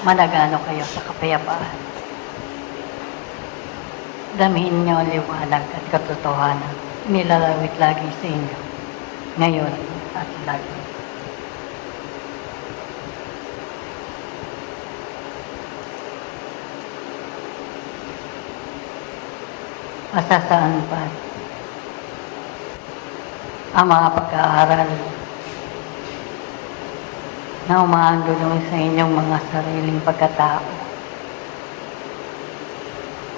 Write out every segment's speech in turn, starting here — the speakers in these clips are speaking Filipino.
managano kayo sa kapayapaan. Damihin niyo ang liwanag at katotohanan. Nilalawit lagi sa inyo, ngayon at lagi. Masasaan pa ang mga pag-aaral na umaandulong sa inyong mga sariling pagkatao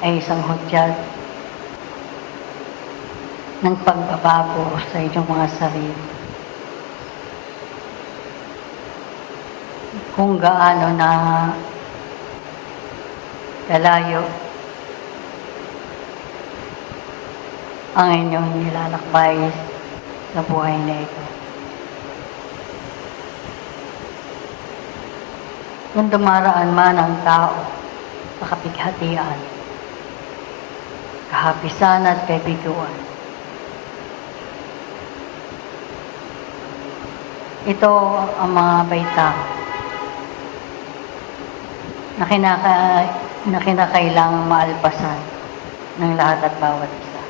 ay isang hudyat ng pagbabago sa inyong mga sarili. Kung gaano na kalayo ang inyong nilalakbay sa buhay na ito. Kung dumaraan man ang tao sa kapighatian, kahapisan at kaibigan, ito ang mga baitang na kinakailangang maalpasan ng lahat at bawat isa.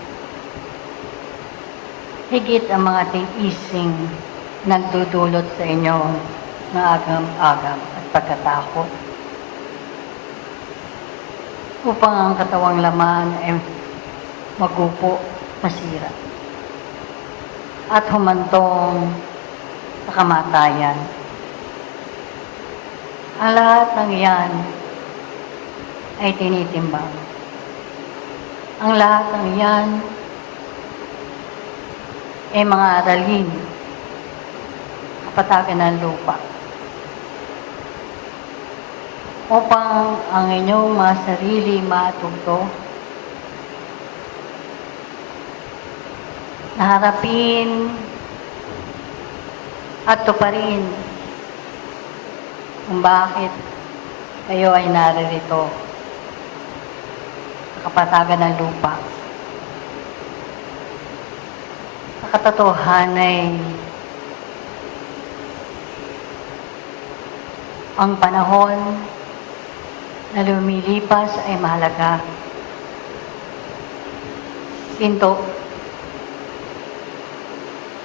Higit ang mga tiising nagdudulot sa inyo ng agam-agam at pagkatakot upang ang katawang laman ay magupo, masira at humantong sa kamatayan. Ang lahat ng iyan ay tinitimbang. Ang lahat ng iyan ay mga aralin, kapatagan ng lupa, upang ang inyong mga sarili matuto na harapin at tuparin kung bakit kayo ay naririto sa kapatagan ng lupa. Sa katotohanan ay ang panahon na lumilipas ay mahalaga. Ginto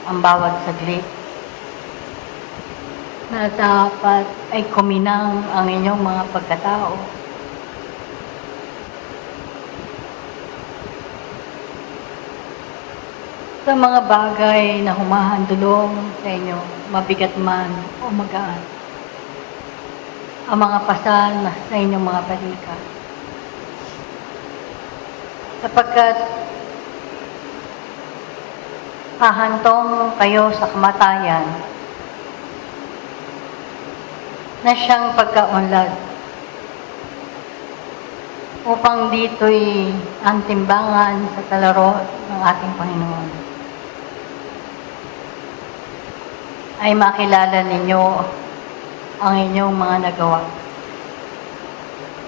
ang bawat saglit na dapat ay kuminang ang inyong mga pagkatao. Sa mga bagay na humahandulong sa inyo, mabigat man o magaan. Ang mga pasan sa inyong mga balikat. Sapagkat hahantong kayo sa kamatayan na siyang pagkaunlad upang dito'y ang timbangan sa talaro ng ating Panginoon ay makilala ninyo ang inyong mga nagawa,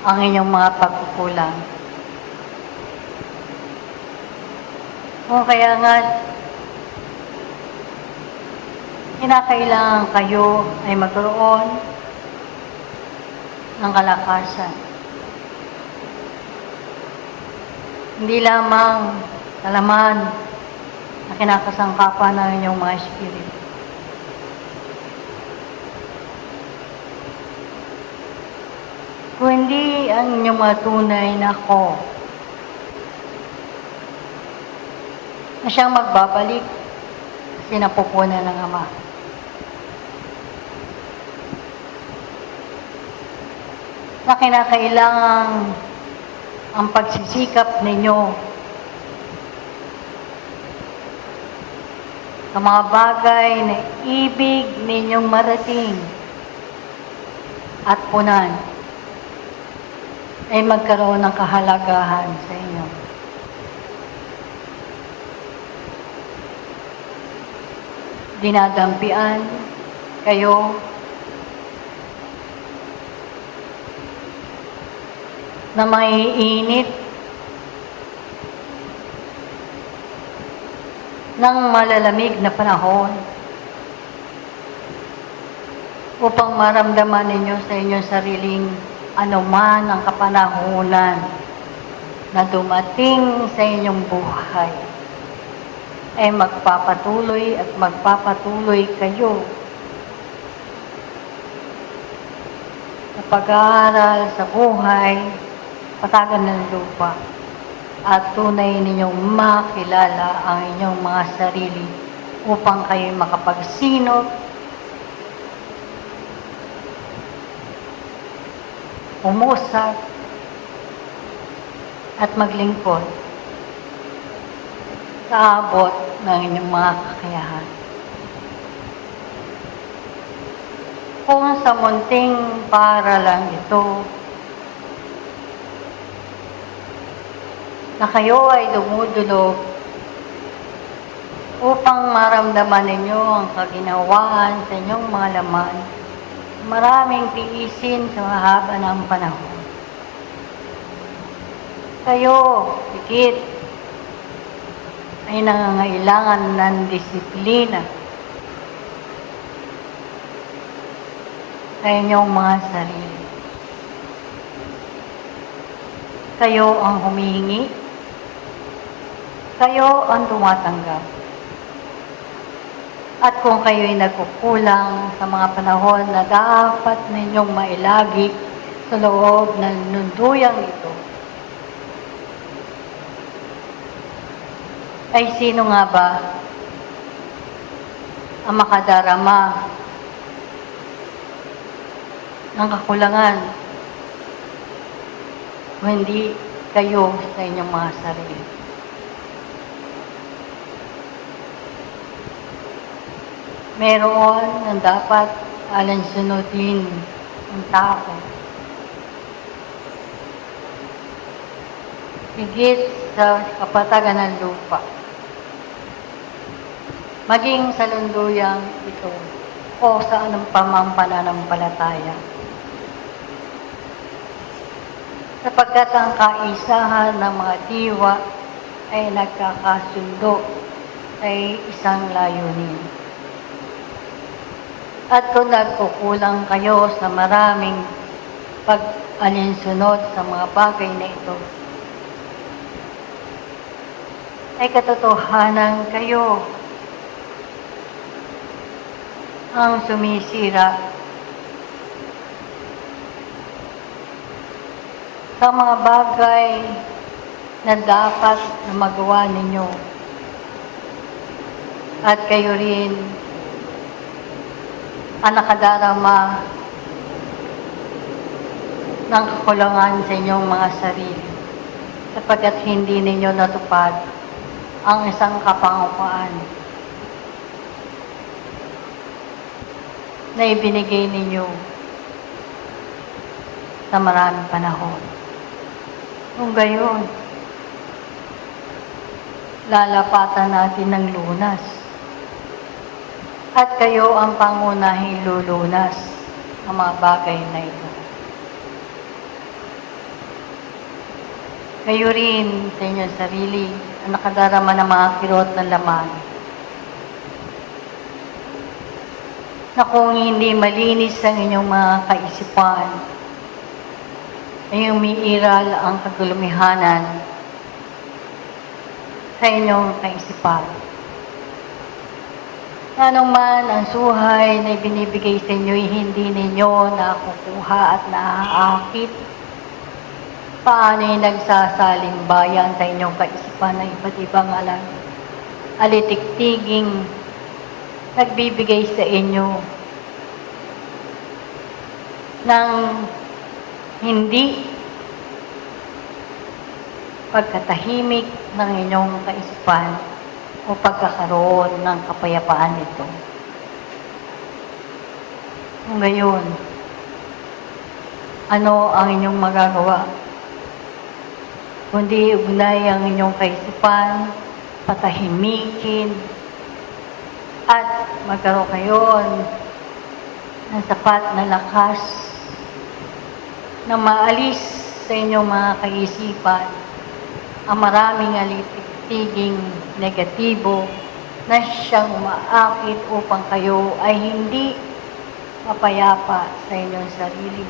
ang inyong mga pagkukulang. O kaya nga, kinakailangan kayo ay magkaroon ng kalakasan. Hindi lamang kalaman na kinakasangkapan ng inyong mga espiritu. Kundi ang inyong mga tunay na ako na siyang magbabalik sa sinapupunan ng Ama. Na kinakailangan ang pagsisikap ninyo sa mga bagay na ibig ninyong marating at punan ay magkaroon ng kahalagahan sa inyo. Dinadampian kayo na maiinit ng malalamig na panahon upang maramdaman ninyo sa inyong sariling anuman ang kapanahunan na dumating sa inyong buhay, ay magpapatuloy at magpapatuloy kayo sa pag-aaral sa buhay, patagan ng lupa, at tunay ninyong makilala ang inyong mga sarili upang kayo makapagsinop, umusat, at maglingkod sa abot ng inyong mga kakayahan. Kung sa munting paaralan ito, na kayo ay dumudulog upang maramdaman ninyo ang kaginawaan sa inyong mga laman, maraming tiisin sa mahaba ng panahon. Kayo, higit, ay nangangailangan ng disiplina sa inyong mga sarili. Kayo ang humihingi, kayo ang tumatanggap. At kung kayo'y nagkukulang sa mga panahon na dapat ninyong mailagi sa loob ng nunduyang ito, ay sino nga ba ang makadarama ng kakulangan o hindi kayo sa inyong mga sarili? Meron ang dapat alansunodin ng tao. Higit sa kapatagan ng lupa. Maging sa lunduyang ito o sa anong pamang pananampalataya. Sapagkat ang kaisahan ng mga diwa ay nagkakasundo sa isang layunin. At kung nagkukulang kayo sa maraming pag-alinsunod sa mga bagay na ito, ay katotohanan kayo ang sumisira sa mga bagay na dapat na magawa ninyo. At kayo rin ang nakadarama ng kakulangan sa inyong mga sarili sapagkat hindi ninyo natupad ang isang kapangupaan na ibinigay ninyo sa maraming panahon. Kung gayon, lalapatan natin ng lunas. At kayo ang pangunahing lulunas ng mga bagay na ito. Kayo rin sa inyong sarili ang nakadarama ng mga kirot ng laman. Na kung hindi malinis ang inyong mga kaisipan, ay umiiral ang kagulumihanan sa inyong kaisipan. Anong man ang suhay na ibinibigay sa inyo, hindi ninyo nakukuha at naaakit. Paano'y nagsasalimbayan sa inyong kaisipan ng iba't ibang alitiktiging nagbibigay sa inyo ng hindi pagkatahimik ng inyong kaisipan o pagkakaroon ng kapayapaan nito. Kung gayon, ano ang inyong magagawa? Kundi ugnay ang inyong kaisipan, patahimikin, at magkaroon kayo ng sapat na lakas na maalis sa inyong mga kaisipan ang maraming alitiktiging negatibo na siyang umaakit upang kayo ay hindi mapayapa sa inyong sarili.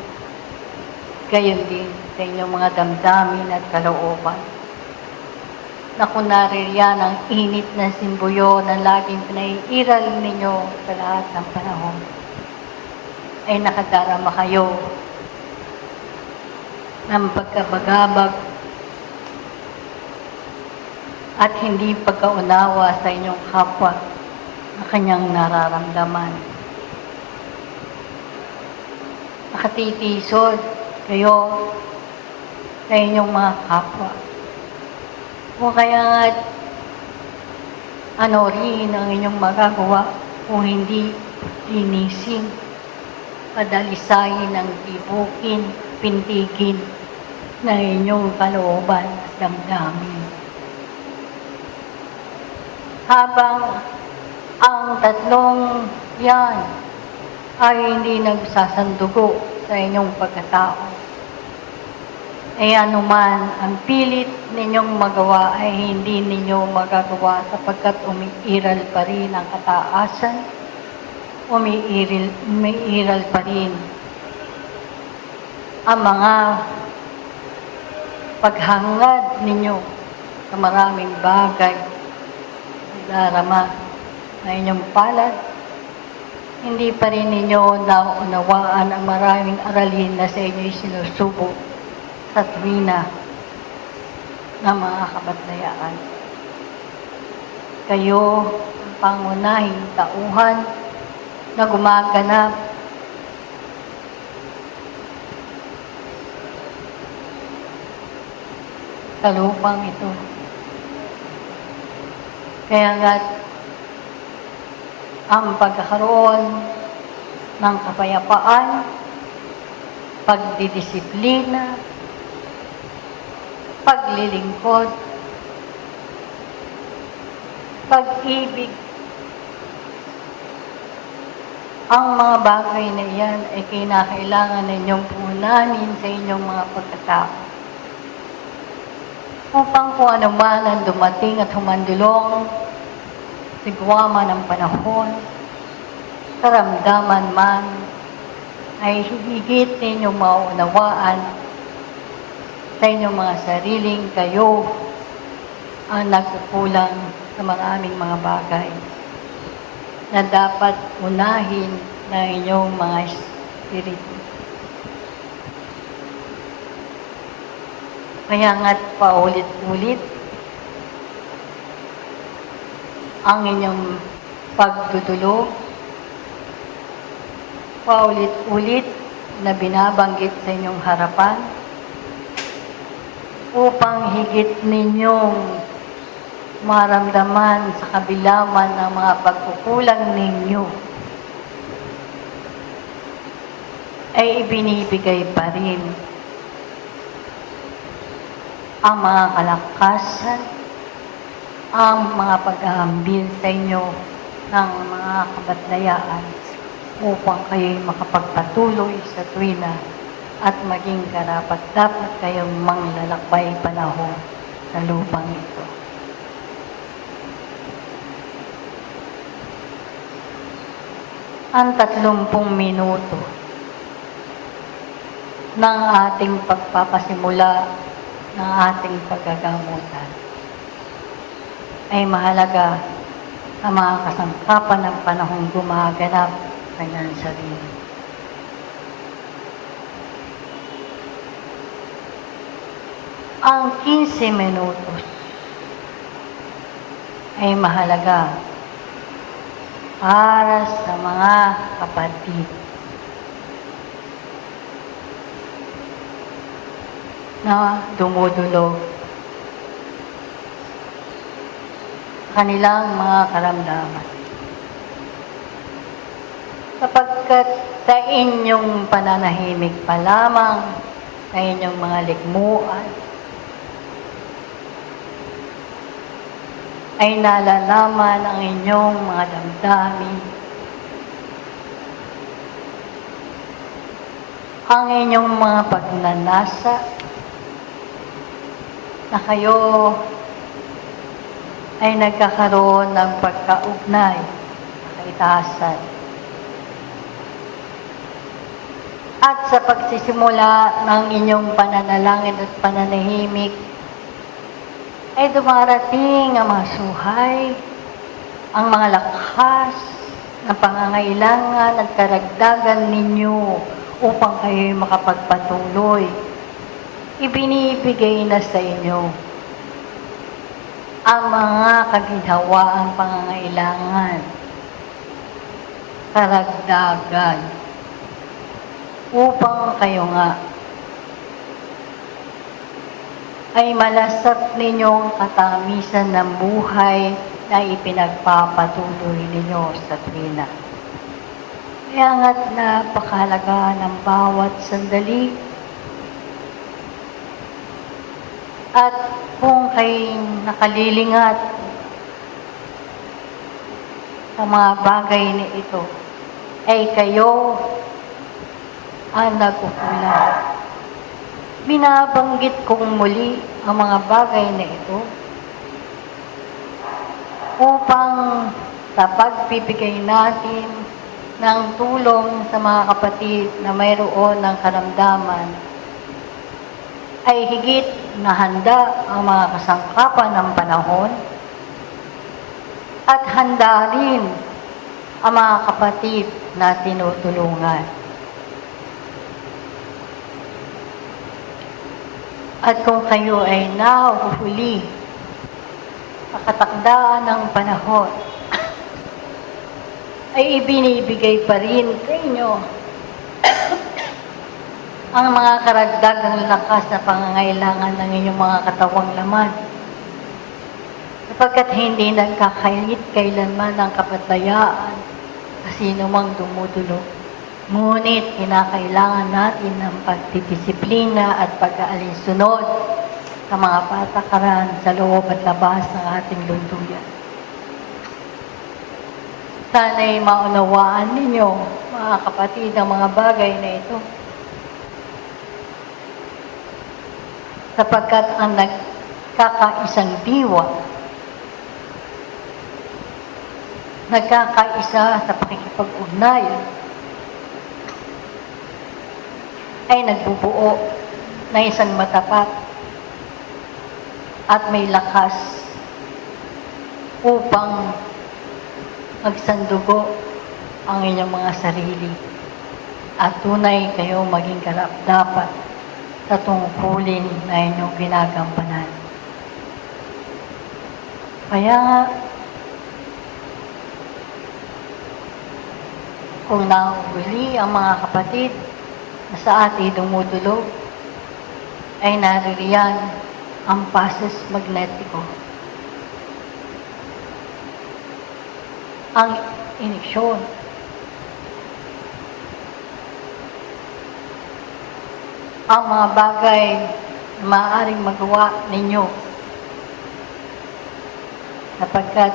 gayon din sa inyong mga damdamin at kalooban. Na kung naririyan ang init na simbuyo na laging pinaiiral ninyo sa lahat ng panahon, ay nakadarama kayo ng pagkabagabag at hindi pagkaunawa sa inyong kapwa na kanyang nararamdaman. Nakatitisod kayo sa inyong mga kapwa. O kaya nga, ano rin ang inyong magagawa kung hindi linisin, padalisayin ang tibukin, pintigin na inyong kalooban at damdamin. Habang ang tatlong yan ay hindi nagsasandugo sa inyong pagkatao, ay anuman ang pilit ninyong magawa ay hindi ninyo magagawa sapagkat umiiral pa rin ang kataasan, umiiral pa rin ang mga paghangad ninyo sa maraming bagay na darama na inyong palad. Hindi pa rin ninyo naunawaan ang maraming aralin na sa inyo'y sinusubo sa tuwina ng mga kabatlayaan. Kayo ang pangunahing tauhan na gumaganap sa lupang ito. Kaya nga, ang pagkakaroon ng kapayapaan, pagdidisiplina, paglilingkod, pag-ibig, ang mga bagay na iyan ay kinakailangan ninyong punanin sa inyong mga pagkatao. Upang kung ano man ang dumating at humandulong, sigwama ng panahon, karamdaman man, ay higit ninyong maunawaan sa inyong mga sariling kayo ang nagkukulang sa maraming mga bagay na dapat unahin ng inyong mga espiritu. Kaya nga't paulit-ulit ang inyong pagdudulog, paulit-ulit na binabanggit sa inyong harapan upang higit ninyong maramdaman sa kabilaman ng mga pagkukulang ninyo ay ibinibigay pa rin ang mga kalakasan, ang mga pag-aambil sa inyo ng mga kabatlayaan upang kayo'y makapagpatuloy sa tuwina at maging karapat-dapat kayong manglalakbay panahon sa lupang ito. Ang 30 minuto ng ating pagpapasimula ng ating paggagamutan ay mahalaga sa mga kasangkapan ng panahong gumaganap sa kanyang sarili. Ang 15 minutos ay mahalaga para sa mga kapatid na dumudulog kanilang mga karamdaman. Sapagkat sa inyong pananahimik pa lamang, sa inyong mga ligmuan, ay nalalaman ang inyong mga damdamin, ang inyong mga pagnanasa, na kayo ay nagkakaroon ng pagkaugnay sa kaitaasan. At sa pagsisimula ng inyong pananalangin at pananahimik, ay dumarating ang mga suhay, ang mga lakas ng pangangailangan at karagdagan ninyo upang kayo'y makapagpatuloy. Ibinibigay na sa inyo ang mga kaginhawaang pangangailangan, karagdagan, upang kayo nga ay malasap ninyong katamisan ng buhay na ipinagpapatuloy ninyo sa tuwina. Kaya nga't napakahalaga ng bawat sandali. At kung kayo nakalilingat sa mga bagay na ito, ay kayo ang nagkukulang. Binabanggit kong muli ang mga bagay na ito upang sa pagbibigay natin ng tulong sa mga kapatid na mayroon ng karamdaman, ay higit na handa ang mga kasangkapan ng panahon at handa rin ang mga kapatid na tinutulungan. At kung kayo ay nahuhuli sa katakdaan ng panahon, ay ibinibigay pa rin sa inyo ang mga karagdagang lakas na pangangailangan ng inyong mga katawang laman. Sapagkat hindi nagkakailit kailanman ang kapatbayaan sa sino mang dumudulog. Ngunit kinakailangan natin ng pagdidisiplina at pag-aalinsunod sa mga patakaran sa loob at labas ng ating lunduyan. Sana'y maunawaan ninyo, mga kapatid, ang mga bagay na ito. Sapagkat ang nagkakaisang diwa, nagkakaisa sa pakikipag-ugnayan, ay nagbubuo na isang matapat at may lakas upang magsandugo ang inyong mga sarili at tunay kayo maging karapat-dapat sa tungkulin na inyong ginagampanan. Kaya nga, kung nahuhuli ang mga kapatid na sa ating dumudulog, ay naririyan ang pases magnetiko. Ang iniksyon. Ang mga bagay na maaaring magawa ninyo sapagkat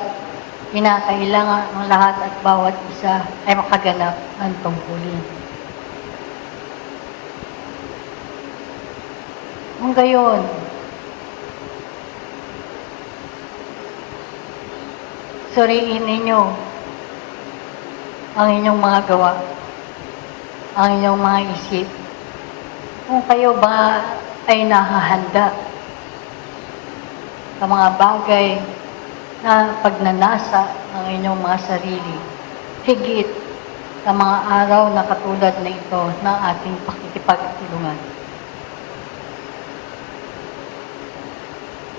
kinakailangan ang lahat at bawat isa ay makaganap ng tungkulin. Kung gayon, suriin ninyo ang inyong mga gawa, ang inyong mga isip. Kung kayo ba ay nahahanda sa mga bagay na pagnanasa ng inyong mga sarili, higit sa mga araw na katulad na ito ng ating pakikipagtulungan.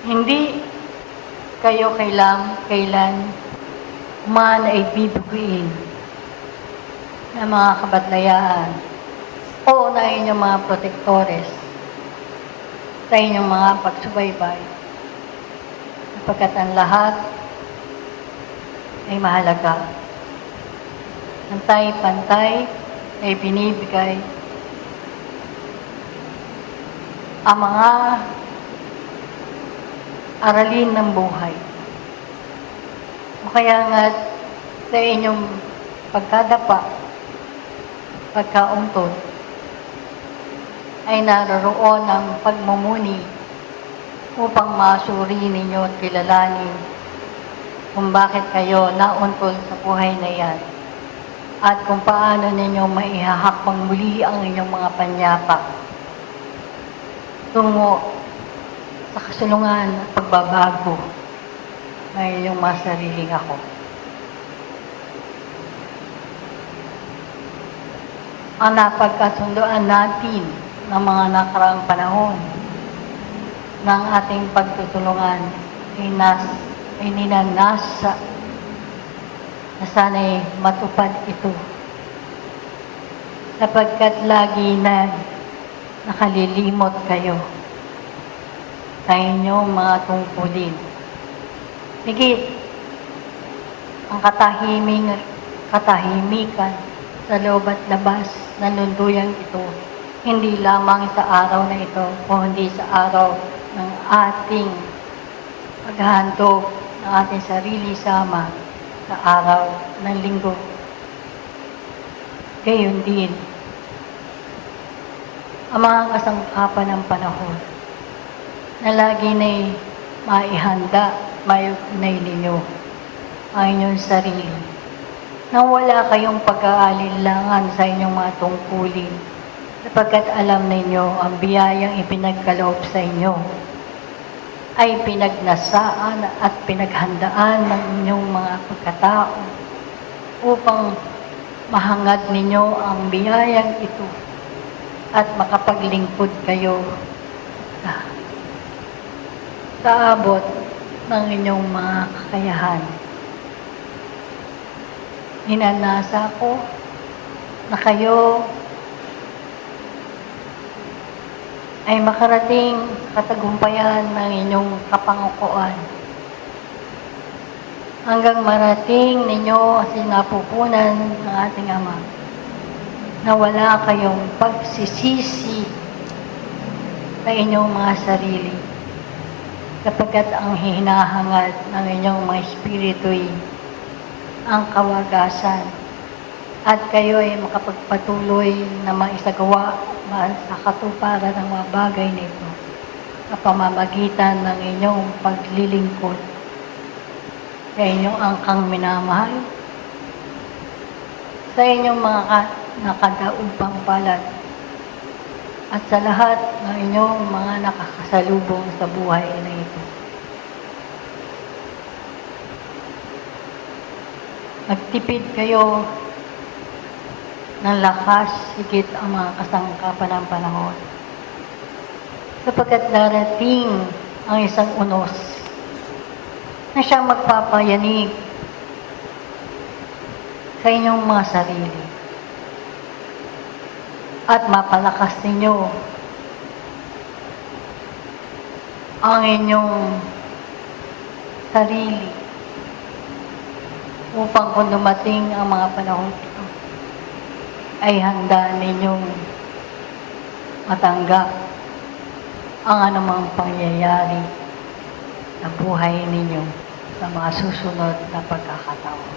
Hindi kayo kailan man ay bibiguin ng mga kabatlayaan o na inyong mga protektores sa inyong mga pagsubaybay. Sapagkat ang lahat ay mahalaga. Pantay-pantay ay binibigay ang mga aralin ng buhay. O kaya nga sa inyong pagkadapa, pagkauntod, ay naroon ang pagmumuni upang masuri ninyo at kilalanin kung bakit kayo nauntol sa buhay na yan at kung paano ninyo maihahakbang muli ang inyong mga panyapak tungo sa kasulungan at pagbabago ng inyong mga sariling ako. Ang napagkasunduan natin ng mga nakaraang panahon ng ating pagtutulungan ay ninanasa na sana'y matupad ito sapagkat lagi na nakalilimot kayo sa inyong mga tungkulin. Higit ang katahimikan sa loob at labas ng lunduyang ito, hindi lamang sa araw na ito, kundi sa araw ng ating paghahandog ng ating sarili sama sa araw ng linggo. Gayon din, ang mga kasangkapan ng panahon na lagi na'y maihanda, maiugnay ninyo ang inyong sarili nang wala kayong pag-aalinlangan sa inyong mga tungkulin sapagkat alam ninyo ang biyayang ipinagkaloob sa inyo ay pinagnasaan at pinaghandaan ng inyong mga pagkatao upang mahangad ninyo ang biyayang ito at makapaglingkod kayo sa abot ng inyong mga kakayahan. Ninanasa ko na kayo ay makarating katagumpayan ng inyong kapangukuan. Hanggang marating ninyo ang sinapupunan ng ating Ama na wala kayong pagsisisi sa inyong mga sarili sapagkat ang hinahangad ng inyong mga espiritu'y ang kawagasan at kayo ay makapagpatuloy na maisagawa sa katuparan ng mga bagay nito sa pamamagitan ng inyong paglilingkod sa inyong angkang minamahal, sa inyong mga nakadaupang palad, at sa lahat ng inyong mga nakakasalubong sa buhay na ito. Magtipid kayo ng lakas higit ang mga kasangkapan ng panahon sapagkat darating ang isang unos na siyang magpapayanig sa inyong mga sarili at mapalakas ninyo ang inyong sarili upang kung dumating ang mga panahon ito ay handa ninyong matanggap ang anumang pangyayari sa buhay ninyo sa mga susunod na pagkakataon.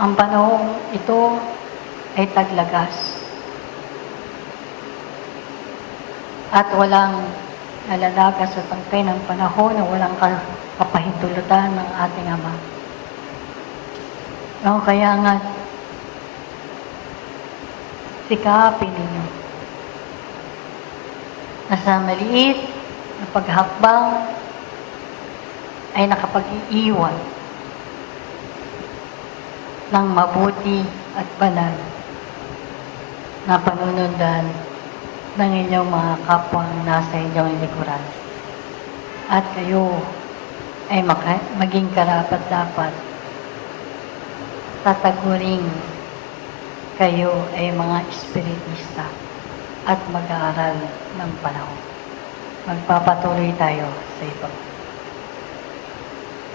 Ang panahon ito ay taglagas at walang nalalagas sa tangkay ng panahon na walang kapahintulutan ng ating Ama. No, kaya nga, sikapin ninyo na sa maliit na paghakbang ay nakapag-iiwan ng mabuti at banal na panunundan ng inyong mga kapwang nasa inyong likuran. At kayo ay maging karapat-dapat tataguring kayo ay mga espiritista at mag-aaral ng panahon. Magpapatuloy tayo sa ibang